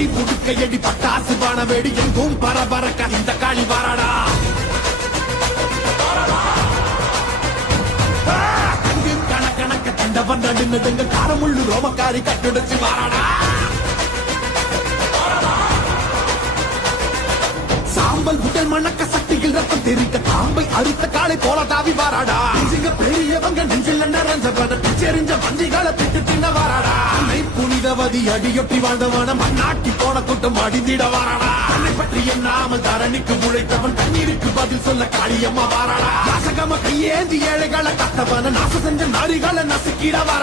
கை புடுக்க eddy பட்டாசு பான வெடி எங்கும் பரபரக்க இந்த காளி வாராடா கங்கும் கணக்கணக்க கண்டவன் நடுநடுங்க காரமுள்ளு ரோமக்காரி கட்டுடைச்சு வாராடா சாம்பல் புட்டல் மணக்க சக்தியில் ரத்தம் தெரிக்க காம்பை அறுத்த காலை போல தாவி வாராடா நெஞ்சுங்க பெரியவங்க நெஞ்சில் நிறைஞ்சவன பிச்செறிஞ்ச வந்திகளை பிட்டு தின்ன வாராடா புனிதவதி அடியொட்டி வாழ்ந்தவன மண்ணாட்டி போன கூட்டம் அடிந்திட வாராடா தன்னை பற்றி எண்ணாமல் தரணிக்கு உழைத்தவன் கண்ணீருக்கு பதில் சொல்ல காளியம்மா வாராடா நாசகம கையேந்தி ஏழைகளை கத்தவன நாச செஞ்ச நரிகளை நசுக்கிட வாராடா